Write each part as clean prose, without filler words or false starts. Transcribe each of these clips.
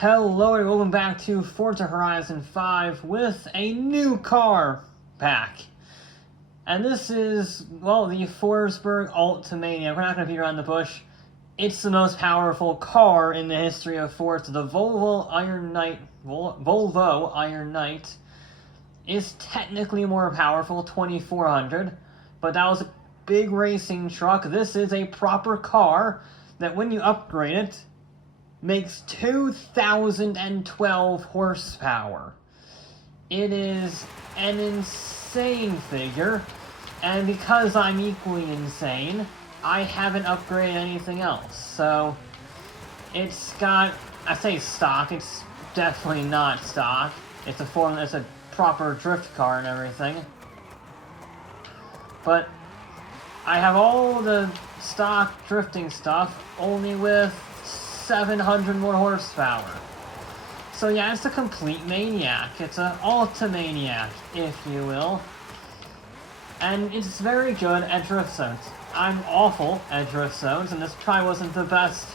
Hello and welcome back to Forza Horizon 5 with a new car pack. And this is, well, the Forsberg Altimaniac. We're not going to beat around the bush. It's the most powerful car in the history of Forza. The Volvo Iron Knight is technically more powerful, 2400, but that was a big racing truck. This is a proper car that when you upgrade it, makes 2012 horsepower. It is an insane figure, and because I'm equally insane, I haven't upgraded anything else. So, it's got, I say stock, it's definitely not stock. It's a proper drift car and everything. But I have all the stock drifting stuff, only with 700 more horsepower. So yeah, it's a complete maniac. It's an Altimaniac, if you will. And it's very good at drift zones. I'm awful at drift zones, and this probably wasn't the best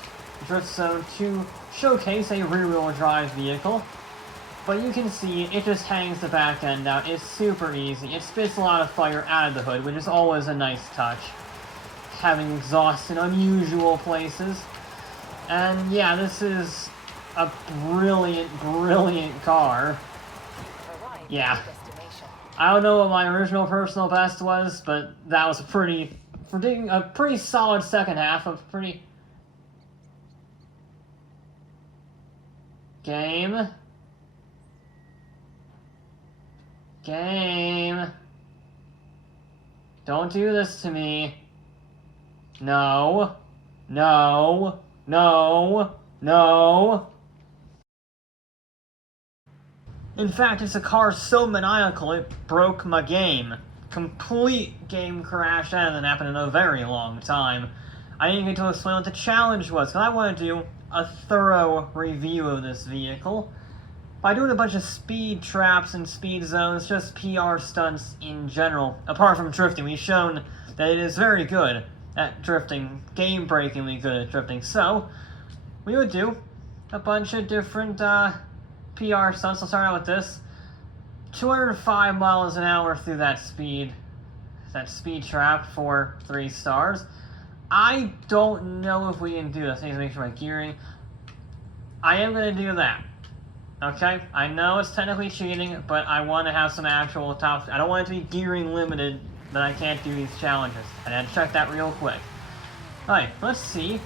drift zone to showcase a rear-wheel drive vehicle. But you can see, it just hangs the back end out. It's super easy. It spits a lot of fire out of the hood, which is always a nice touch. Having exhaust in unusual places. And yeah, this is a brilliant, brilliant car. Yeah. I don't know what my original personal best was, but that was a pretty solid second half of pretty... Game. Don't do this to me. No. No. No. No. In fact, it's a car so maniacal it broke my game. Complete game crash. That hasn't happened in a very long time. I didn't get to explain what the challenge was, because I want to do a thorough review of this vehicle by doing a bunch of speed traps and speed zones, just PR stunts in general. Apart from drifting, we've shown that it is very good at drifting, game-breakingly good at drifting. So, we would do a bunch of different PR stunts. I'll start out with this. 205 miles an hour through that speed trap for 3 stars. I don't know if we can do this. I need to make sure my gearing. I am going to do that. Okay? I know it's technically cheating, but I want to have some actual top... I don't want it to be gearing limited, that I can't do these challenges. I had to check that real quick. Alright, let's see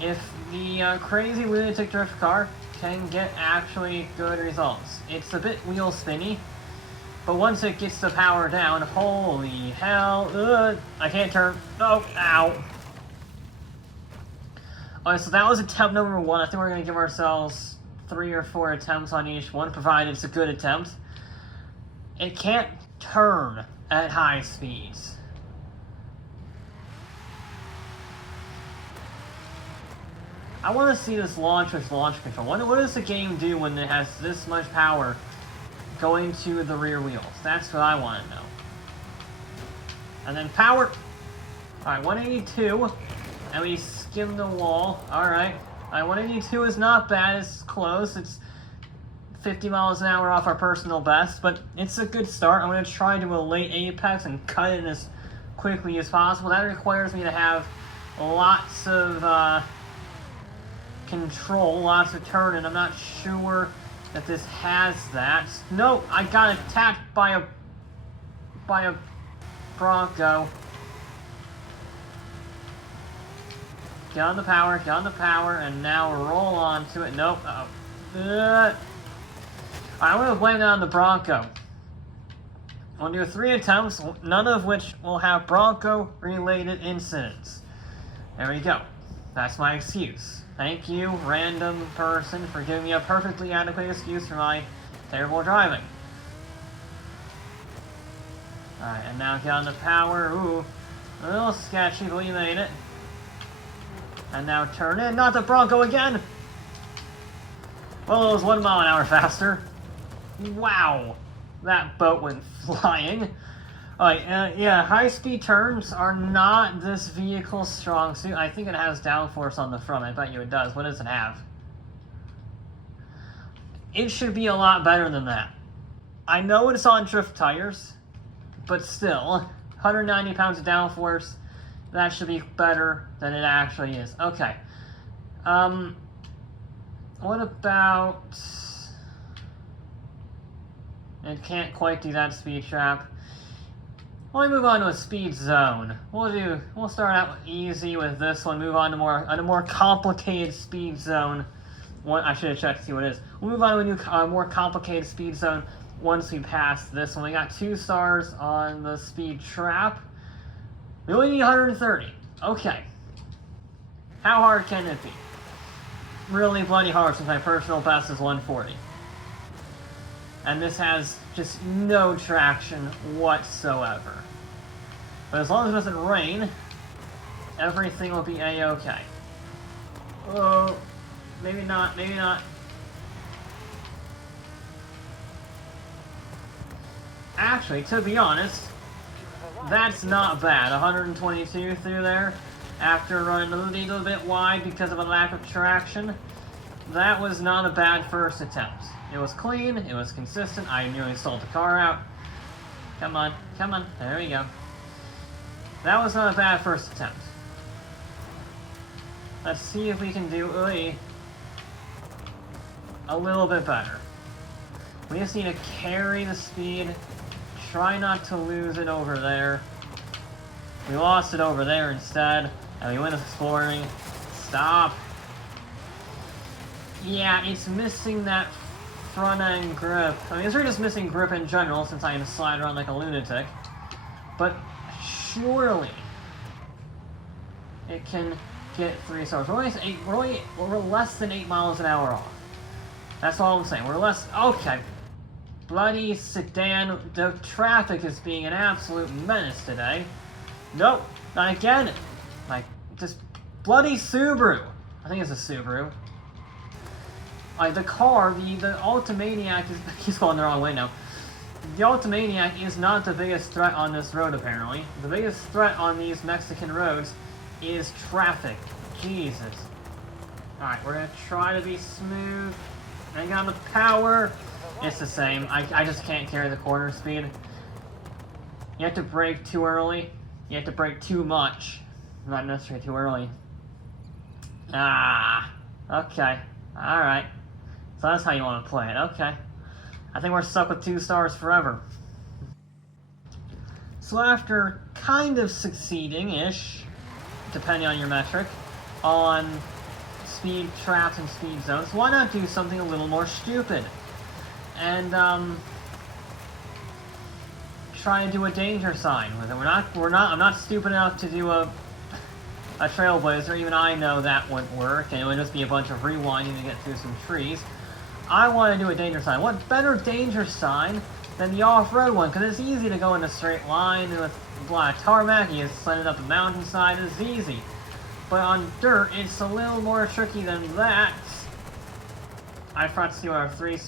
if the crazy lunatic drift car can get actually good results. It's a bit wheel spinny, but once it gets the power down, holy hell, I can't turn, oh, ow. Alright, so that was attempt number 1. I think we're going to give ourselves 3 or 4 attempts on each one, provided it's a good attempt. It can't turn at high speeds. I want to see this launch with launch control. What does the game do when it has this much power going to the rear wheels? That's what I want to know. And then power. Alright, 182. And we skim the wall. Alright. 182 is not bad. It's close. It's 50 miles an hour off our personal best, but it's a good start. I'm going to try to do a late apex and cut it as quickly as possible. That requires me to have lots of control, lots of turn, and I'm not sure that this has that. No, I got attacked by a Bronco. Get on the power, and now roll onto it. Nope. Uh-oh. I'm going to blame that on the Bronco. I'll do 3 attempts, none of which will have Bronco-related incidents. There we go. That's my excuse. Thank you, random person, for giving me a perfectly adequate excuse for my terrible driving. Alright, and now get on the power. Ooh, a little sketchy, but we made it. And now turn in, not the Bronco again! Well, it was 1 mile an hour faster. Wow, that boat went flying. Alright, yeah, high-speed turns are not this vehicle's strong suit. I think it has downforce on the front. I bet you it does. What does it have? it should be a lot better than that. I know it's on drift tires, but still, 190 pounds of downforce, that should be better than it actually is. Okay. What about... It can't quite do that speed trap. Let me move on to a speed zone. We'll start out easy with this one, move on to a more complicated speed zone. I should have checked to see what it is. We'll move on to a more complicated speed zone once we pass this one. We got 2 stars on the speed trap. We only need 130. Okay. How hard can it be? Really bloody hard, since my personal best is 140. And this has just no traction whatsoever. But as long as it doesn't rain, everything will be a-okay. Oh, maybe not, maybe not. Actually, to be honest, that's not bad. 122 through there, after running a little bit wide because of a lack of traction. That was not a bad first attempt. It was clean, it was consistent, I nearly stalled the car out. Come on, come on, there we go. That was not a bad first attempt. Let's see if we can do a little bit better. We just need to carry the speed, try not to lose it over there. We lost it over there instead, and we went exploring. Stop. Yeah, it's missing that front end grip. I mean, it's really just missing grip in general since I can slide around like a lunatic. But surely it can get 3 stars. We're less than 8 miles an hour off. That's all I'm saying. We're less. Okay. Bloody sedan. The traffic is being an absolute menace today. Nope, not again. Like, just bloody Subaru. I think it's a Subaru. Like, the car, the Altimaniac is... He's going the wrong way now. The Altimaniac is not the biggest threat on this road, apparently. The biggest threat on these Mexican roads is traffic. Jesus. Alright, we're gonna try to be smooth. I got the power. It's the same. I just can't carry the corner speed. You have to brake too early. You have to brake too much. Not necessarily too early. Ah. Okay. Alright. So that's how you want to play it. Okay. I think we're stuck with 2 stars forever. So after kind of succeeding-ish, depending on your metric, on speed traps and speed zones, why not do something a little more stupid? And, try and do a danger sign with it. I'm not stupid enough to do a trailblazer. Even I know that wouldn't work, and it would just be a bunch of rewinding to get through some trees. I want to do a danger sign. What better danger sign than the off-road one? Because it's easy to go in a straight line with black tarmac. You just slide it up the mountainside. It's easy. But on dirt, it's a little more tricky than that. I forgot to see what our 3...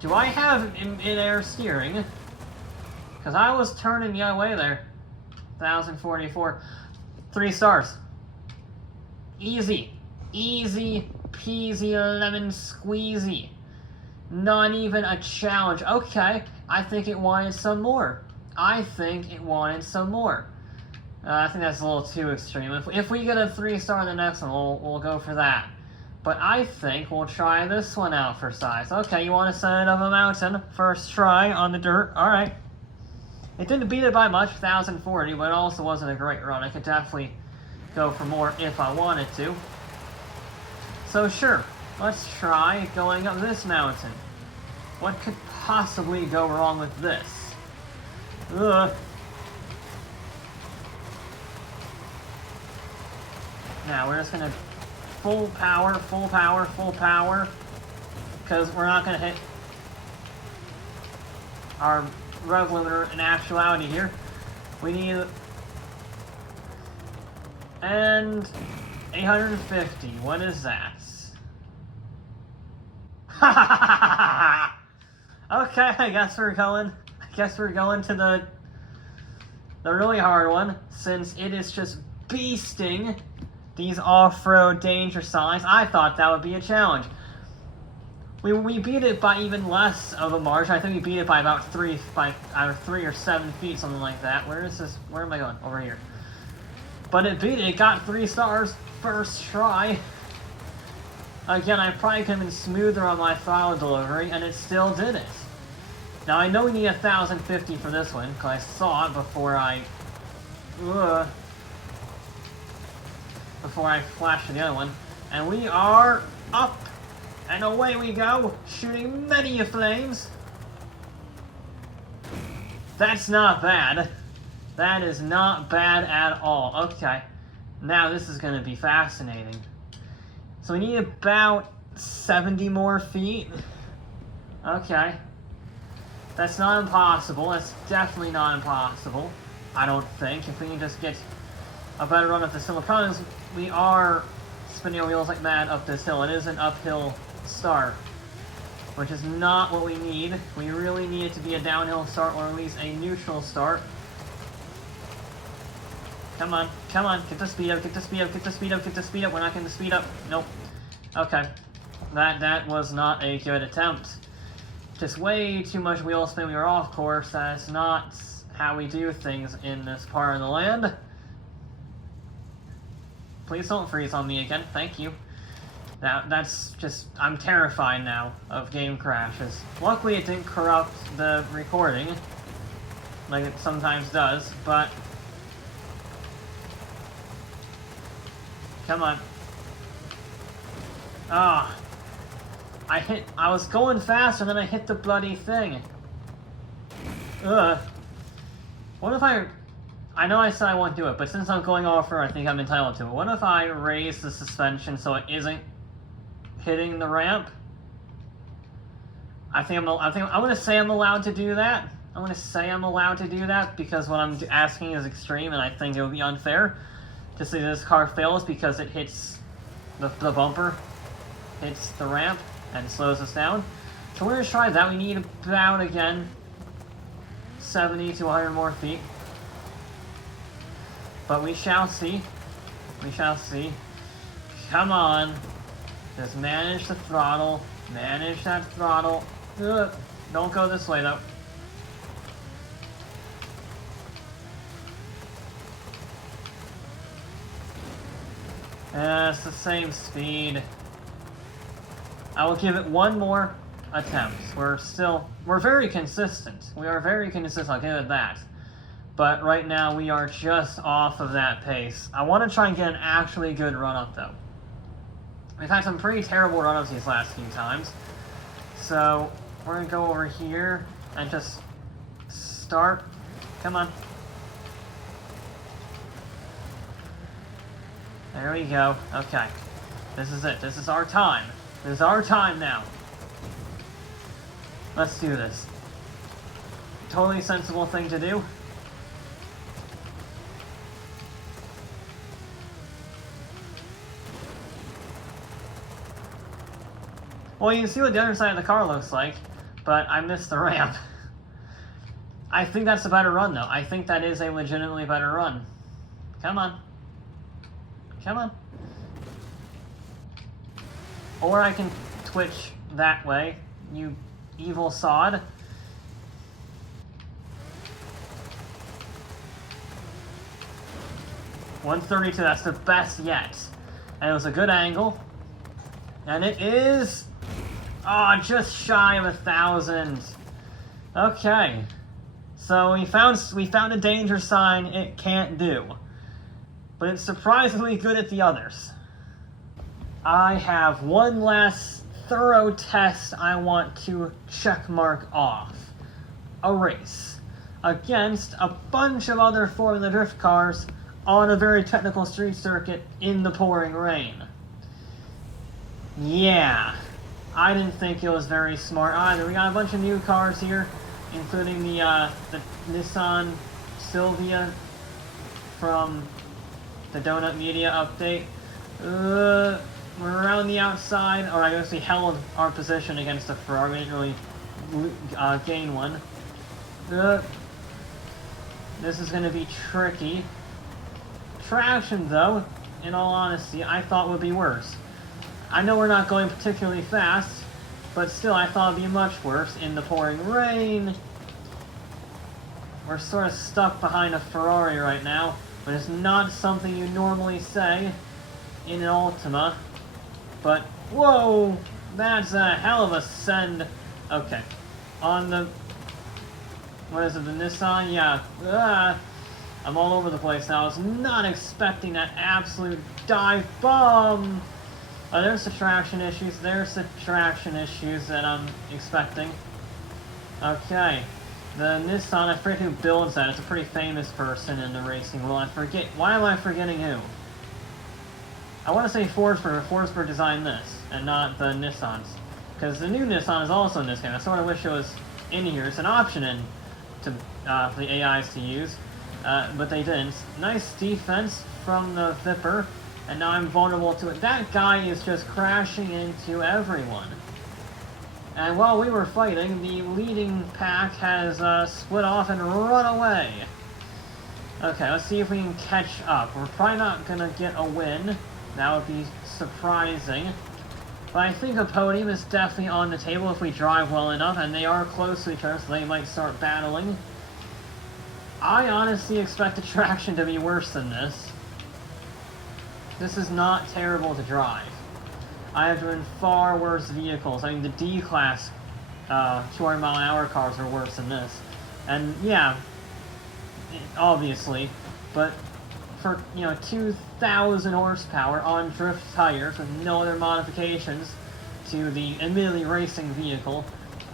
Do I have in-air steering? Because I was turning the other way there. 1,044. 3 stars. Easy. Easy peasy lemon squeezy. Not even a challenge. Okay, I think it wanted some more. I think it wanted some more. I think that's a little too extreme. If we get a 3 star in the next one, we'll go for that. But I think we'll try this one out for size. Okay, you want to send it up a mountain. First try on the dirt. Alright. It didn't beat it by much, 1,040, but it also wasn't a great run. I could definitely go for more if I wanted to. So sure, let's try going up this mountain. What could possibly go wrong with this? Ugh. Now we're just gonna full power, full power, full power, because we're not gonna hit our rev limiter in actuality here. We need... And 850, what is that? Okay, I guess we're going to the really hard one, since it is just beasting these off-road danger signs. I thought that would be a challenge. We beat it by even less of a margin. I think we beat it by about 3 or 7 feet, something like that. Where is this? Where am I going? Over here. But it beat it. It got 3 stars first try. Again, I probably could have been smoother on my throttle delivery, and it still did it. Now, I know we need 1,050 for this one, because I saw it before I flashed to the other one. And we are up, and away we go, shooting many flames. That's not bad. That is not bad at all. Okay, now this is going to be fascinating. So we need about 70 more feet. Okay. That's not impossible. That's definitely not impossible. I don't think. If we can just get a better run up this hill. The problem is we are spinning our wheels like mad up this hill. It is an uphill start, which is not what we need. We really need it to be a downhill start, or at least a neutral start. Come on, come on, get the speed up, get the speed up, get the speed up, get the speed up. We're not getting the speed up. Nope. Okay. That was not a good attempt. Just way too much wheel spin. We were off course. That's not how we do things in this part of the land. Please don't freeze on me again. Thank you. That's just... I'm terrified now of game crashes. Luckily it didn't corrupt the recording, like it sometimes does, but... Come on. Ah. I was going fast and then I hit the bloody thing. Ugh. What if I know I said I won't do it, but since I'm going over, I think I'm entitled to it. What if I raise the suspension so it isn't hitting the ramp? I'm gonna say I'm allowed to do that. I'm gonna say I'm allowed to do that because what I'm asking is extreme, and I think it would be unfair to say this car fails because it hits the bumper, hits the ramp, and slows us down. So we're gonna try that. We need about, again, 70 to 100 more feet. But we shall see. We shall see. Come on. Just manage the throttle. Manage that throttle. Ugh. Don't go this way, though. It's the same speed. I will give it one more attempt. We're very consistent. We are very consistent, I'll give it that. But right now, we are just off of that pace. I want to try and get an actually good run-up, though. We've had some pretty terrible run-ups these last few times. So, we're going to go over here and just start. Come on. There we go. Okay. This is it. This is our time. This is our time now. Let's do this. Totally sensible thing to do. Well, you can see what the other side of the car looks like, but I missed the ramp. I think that's a better run, though. I think that is a legitimately better run. Come on. Come on. Or I can twitch that way, you evil sod. .132, that's the best yet. And it was a good angle. And it is... Oh, just shy of 1,000. Okay. So we found a danger sign it can't do. But it's surprisingly good at the others. I have one last thorough test I want to checkmark off. A race against a bunch of other Formula Drift cars on a very technical street circuit in the pouring rain. Yeah, I didn't think it was very smart either. We got a bunch of new cars here, including the Nissan Silvia from the Donut Media update. We're around the outside, or I guess we held our position against the Ferrari. We didn't really gain one. This is going to be tricky. Traction, though, in all honesty, I thought would be worse. I know we're not going particularly fast, But still, I thought it'd be much worse in the pouring rain. We're sort of stuck behind a Ferrari right now, but it's not something you normally say in an Ultima. But, whoa! That's a hell of a send. Okay. On the... What is it, the Nissan? Yeah. I'm all over the place now. I was not expecting that absolute dive bomb! Oh, there's the traction issues. There's the traction issues that I'm expecting. Okay. The Nissan, I forget who builds that. It's a pretty famous person in the racing world. I forget. Why am I forgetting who? I want to say Forsberg. Forsberg designed this, and not the Nissans. Because the new Nissan is also in this game. I sort of wish it was in here. It's an option in to for the AIs to use, but they didn't. Nice defense from the Vipper, and now I'm vulnerable to it. That guy is just crashing into everyone. And while we were fighting, the leading pack has split off and run away. Okay, let's see if we can catch up. We're probably not going to get a win. That would be surprising. But I think a podium is definitely on the table if we drive well enough, and they are close to each other, so they might start battling. I honestly expect the traction to be worse than this. This is not terrible to drive. I have driven far worse vehicles. I mean, the D-Class 200-mile-an-hour cars are worse than this. And, yeah, obviously, but for, 2,000 horsepower on drift tires with no other modifications to the admittedly racing vehicle,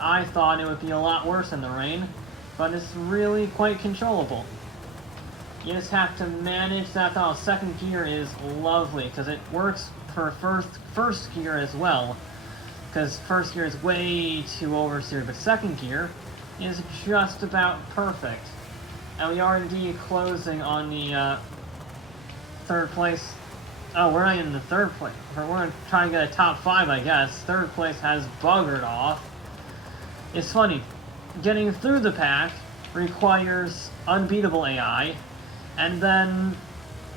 I thought it would be a lot worse in the rain, but it's really quite controllable. You just have to manage that. Oh, second gear is lovely, because it works for first gear as well, because first gear is way too oversteered, but second gear is just about perfect. And we are indeed closing on the third place. Oh, we're not in the third place. We're going to try and get a top 5, I guess. Third place has buggered off. It's funny. Getting through the pack requires unbeatable AI, and then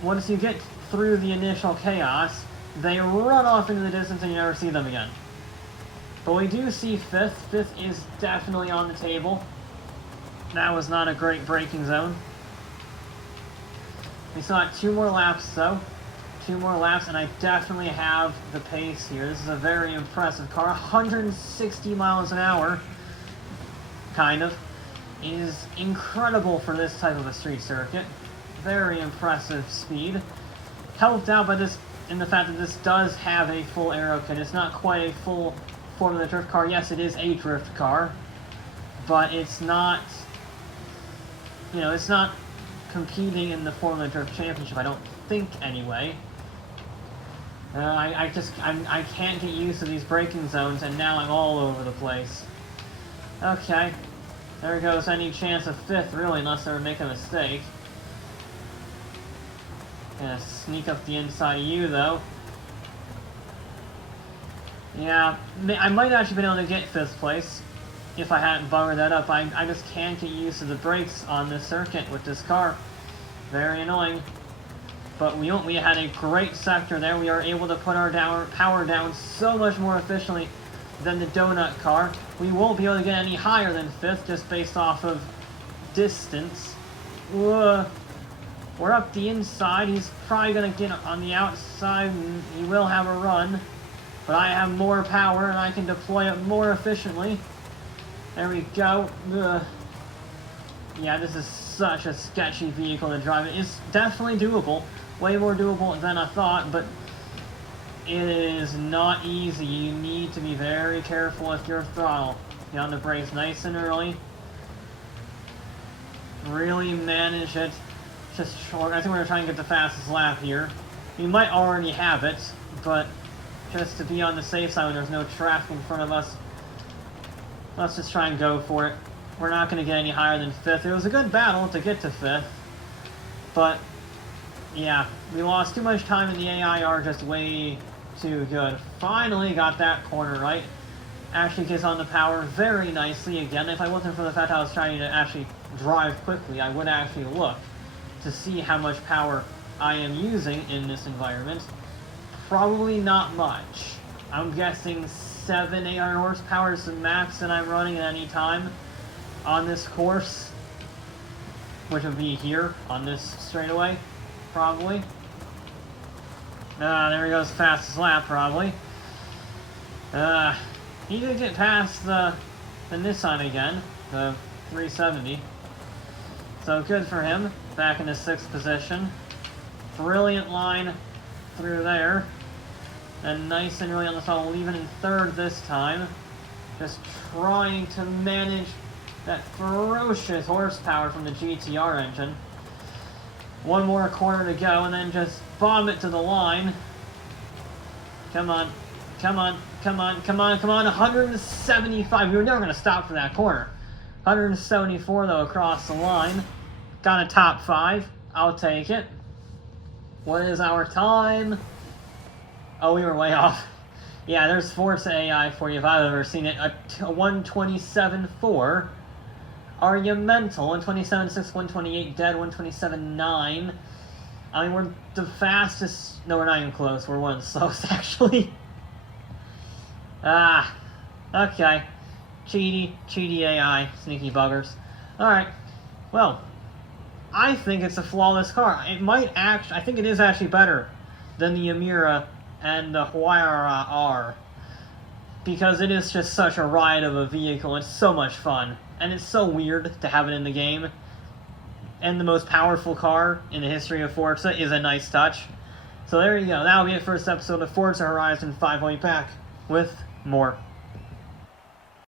once you get through the initial chaos, they run off into the distance and you never see them again. But we do see 5th. 5th is definitely on the table. That was not a great braking zone. We still got 2 more laps, though. 2 more laps, and I definitely have the pace here. This is a very impressive car. 160 miles an hour, kind of, is incredible for this type of a street circuit. Very impressive speed. Helped out by this, in the fact that this does have a full aero kit. It's not quite a full Formula Drift car. Yes, it is a drift car, but it's not, it's not competing in the Formula Drift Championship, I don't think, anyway. I can't get used to these braking zones, and now I'm all over the place. Okay. There goes any chance of 5th, really, unless they were making a mistake. Gonna sneak up the inside of you, though. Yeah, I might actually been able to get 5th place if I hadn't buggered that up. I just can't get used to the brakes on this circuit with this car. Very annoying. But we had a great sector there. We are able to put our power down so much more efficiently than the donut car. We won't be able to get any higher than 5th just based off of distance. We're up the inside. He's probably going to get on the outside, and he will have a run. But I have more power, and I can deploy it more efficiently. There we go. Ugh. Yeah, this is such a sketchy vehicle to drive. It's definitely doable. Way more doable than I thought, but it is not easy. You need to be very careful with your throttle. Get on the brakes nice and early. Really manage it. Just short. I think we're going to try and get the fastest lap here. We might already have it, but just to be on the safe side when there's no traffic in front of us, let's just try and go for it. We're not going to get any higher than 5th. It was a good battle to get to 5th, but yeah, we lost too much time, and the AI are just way too good. Finally got that corner right. Actually gets on the power very nicely again. If I wasn't for the fact I was trying to actually drive quickly, I would actually look to see how much power I am using in this environment. Probably not much. I'm guessing 800 horsepower is the max that I'm running at any time on this course, which would be here on this straightaway, probably. There he goes, fastest lap, probably. He did get past the Nissan again, the 370. So good for him, back in the 6th position. Brilliant line through there. And nice and really on the throttle, leaving in 3rd this time. Just trying to manage that ferocious horsepower from the GTR engine. One more corner to go, and then just bomb it to the line. Come on, come on, come on, come on, come on. 175. We were never going to stop for that corner. 174, though, across the line. Got a top 5. I'll take it. What is our time? Oh, we were way off. Yeah, there's Forza AI for you if I've ever seen it. A 127.4. Argumental, 127.6, 128 dead, 127.9. I mean, we're the fastest. No, we're not even close. We're one of the slowest, actually. Okay. Cheaty AI, sneaky buggers. Alright, well, I think it's a flawless car. It might actually, I think it is actually better than the Amira and the Huayra R, because it is just such a ride of a vehicle. It's so much fun, and it's so weird to have it in the game. And the most powerful car in the history of Forza is a nice touch. So there you go. That'll be it for this episode of Forza Horizon 5. I'll be back with more.